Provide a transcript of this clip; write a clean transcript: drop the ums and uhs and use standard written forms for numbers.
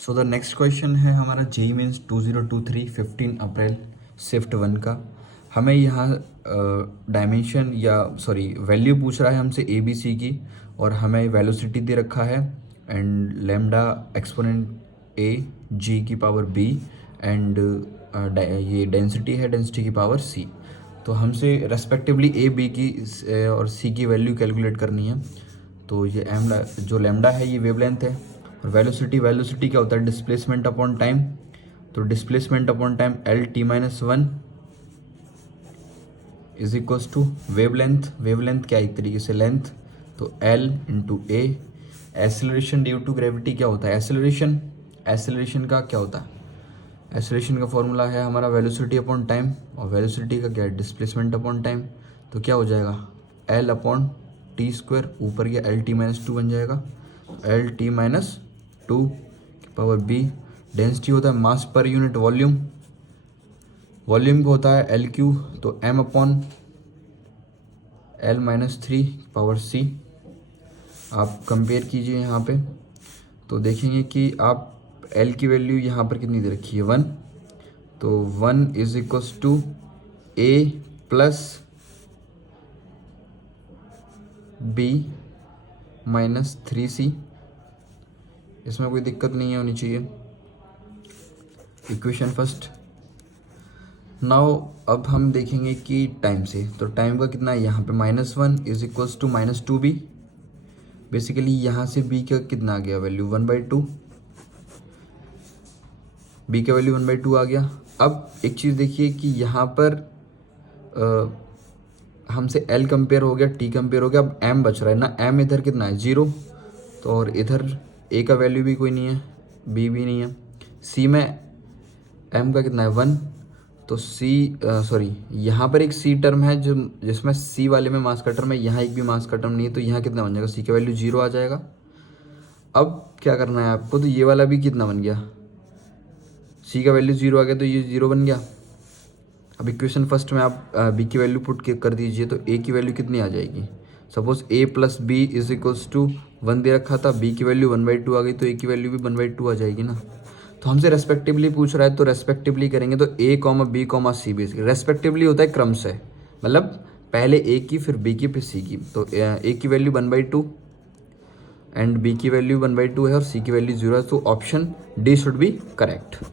So the next question है हमारा JEE means 2023 15 अप्रैल shift 1 का। हमें यहाँ डायमेंशन या सॉरी वैल्यू पूछ रहा है हमसे ए बी सी की, और हमें वेलोसिटी दे रखा है एंड लेमडा एक्सपोनेंट ए जी की पावर बी एंड ये डेंसिटी है, डेंसिटी की पावर सी। तो हमसे रेस्पेक्टिवली ए बी की और सी की वैल्यू कैलकुलेट करनी है। तो ये जो लेमडा है ये वेवलेंथ है, और वेलोसिटी क्या होता है, डिस्प्लेसमेंट अपॉन टाइम। तो displacement upon time L T minus one is equals to wavelength क्या है, एक तरीके से लेंथ, तो L into A. Acceleration due to gravity क्या होता है, एसेलरेशन का क्या होता है, एसेलरेशन का फॉर्मूला है हमारा वेलोसिटी अपॉन टाइम, और वेलोसिटी का क्या है, डिस्प्लेसमेंट अपॉन टाइम। तो क्या हो जाएगा, एल अपॉन टी स्क्वायर, ऊपर गया एल टी माइनस टू बन जाएगा, L T minus two power B. Density होता है मास पर यूनिट वॉल्यूम को होता है एल क्यू, तो M upon L minus three power C. आप कंपेयर कीजिए यहाँ पे तो देखेंगे कि आप एल की वैल्यू यहाँ पर कितनी दे रखी है, 1। तो 1 is equals to A plus B minus 3C। इसमें कोई दिक्कत नहीं होनी चाहिए। Equation first. नाउ अब हम देखेंगे कि टाइम से, तो टाइम का कितना है यहाँ पे, -1 is equals to -2b। Basically यहाँ से b का कितना आ गया वैल्यू, 1/2। b का वैल्यू 1/2 आ गया। अब एक चीज़ देखिए कि यहाँ पर हमसे l कंपेयर हो गया, t कंपेयर हो गया, अब m बच रहा है ना। m इधर कितना है, 0, तो और इधर a का वैल्यू भी कोई नहीं है, b भी नहीं है। c में m का कितना है, 1, तो सॉरी यहाँ पर एक c टर्म है जो जिसमें c वाले में मास का टर्म है, यहाँ एक भी मास का टर्म नहीं है, तो यहाँ कितना बन जाएगा, c का वैल्यू 0 आ जाएगा। अब क्या करना है आपको, तो ये वाला भी कितना बन गया, c का वैल्यू 0 आ गया, तो ये 0 बन गया। अब इक्वेशन फर्स्ट में आप b की वैल्यू पुट कर दीजिए, तो a की वैल्यू कितनी आ जाएगी, suppose a plus B is equals to 1 दे रखा था, b की वैल्यू 1/2 आ गई, तो a की वैल्यू भी 1/2 आ जाएगी ना। तो हमसे रेस्पेक्टिवली पूछ रहा है, तो रेस्पेक्टिवली करेंगे तो a comma B comma C. Basically respectively होता है क्रम से, मतलब पहले a की फिर b की फिर c की। तो a की वैल्यू 1/2 एंड b की वैल्यू 1/2 है और c की वैल्यू 0 है, तो option D should be correct.